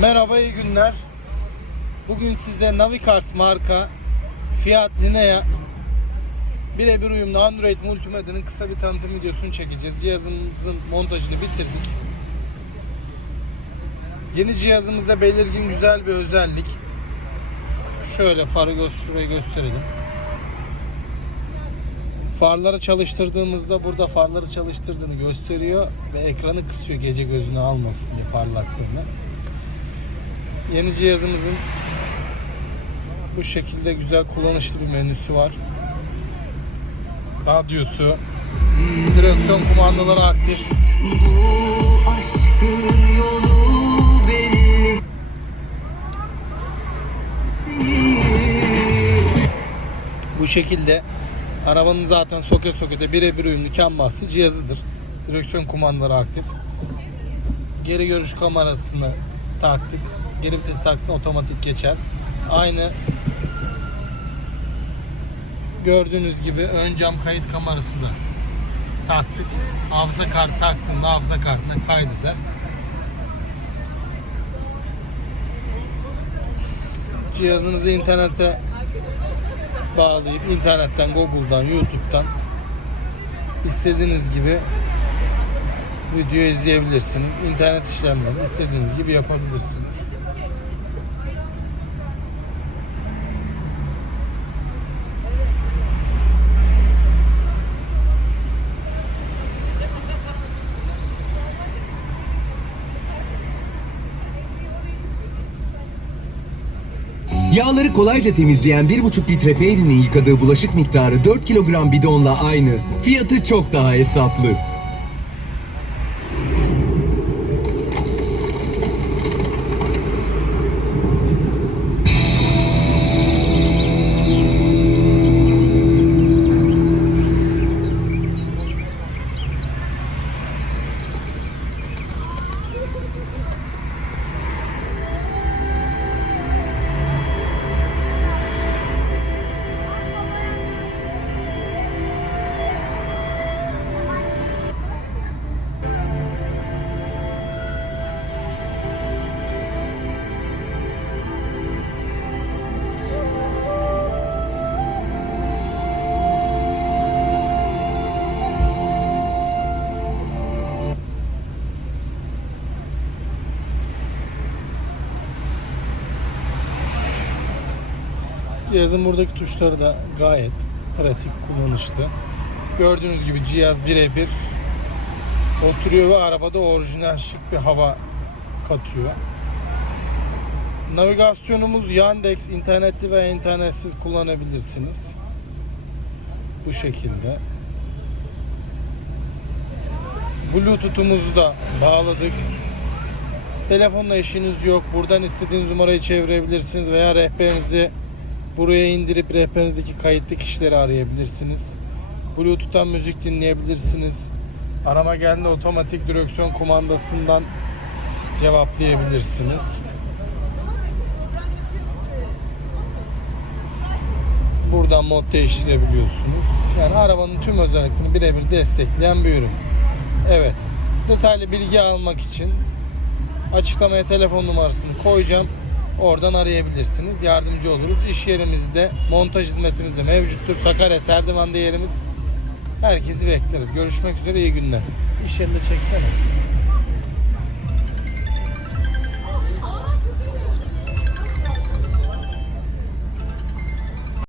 Merhaba iyi günler. Bugün size Navicars marka Fiat Linea birebir uyumlu Android multimedyanın kısa bir tanıtım videosunu çekeceğiz. Cihazımızın montajını bitirdik. Yeni cihazımızda belirgin güzel bir özellik. Şöyle farı gö- şurayı gösterelim. Farları çalıştırdığımızda burada farları çalıştırdığını gösteriyor ve ekranı kısıyor gece gözünü almasın diye parlaklığını. Yeni cihazımızın bu şekilde güzel kullanışlı bir menüsü var. Radyosu, direksiyon kumandaları aktif. Bu aşkın yolu belli Bu şekilde arabanın zaten soke sokete birebir uyumlu cam bastı cihazıdır. Direksiyon kumandaları aktif. Geri görüş kamerasını taktık. Geri vites taktın otomatik geçer. Aynı gördüğünüz gibi ön cam kayıt kamerası da taktık. Hafıza kart taktığında hafıza kartına kaydeder. Cihazınızı internete bağlayıp internetten, Google'dan, YouTube'dan istediğiniz gibi video izleyebilirsiniz. İnternet işlemlerini istediğiniz gibi yapabilirsiniz. Yağları kolayca temizleyen 1,5 litre Fairy'nin yıkadığı bulaşık miktarı 4 kilogram bidonla aynı. Fiyatı çok daha hesaplı. Cihazın buradaki tuşları da gayet pratik, kullanışlı. Gördüğünüz gibi cihaz birebir oturuyor ve arabada orijinal şık bir hava katıyor. Navigasyonumuz Yandex internetli veya internetsiz kullanabilirsiniz. Bu şekilde. Bluetooth'umuzu da bağladık. Telefonla işiniz yok. Buradan istediğiniz numarayı çevirebilirsiniz veya rehberinizi buraya indirip rehberinizdeki kayıtlı kişileri arayabilirsiniz. Bluetooth'tan müzik dinleyebilirsiniz. Arama geldiğinde otomatik direksiyon kumandasından cevaplayabilirsiniz. Buradan mod değiştirebiliyorsunuz. Yani arabanın tüm özelliklerini birebir destekleyen bir ürün. Evet. Detaylı bilgi almak için açıklamaya telefon numarasını koyacağım. Oradan arayabilirsiniz. Yardımcı oluruz. İş yerimizde montaj hizmetimiz de mevcuttur. Sakarya Serdivan'da yerimiz. Herkesi bekleriz. Görüşmek üzere. iyi günler. İş yerinde çeksene.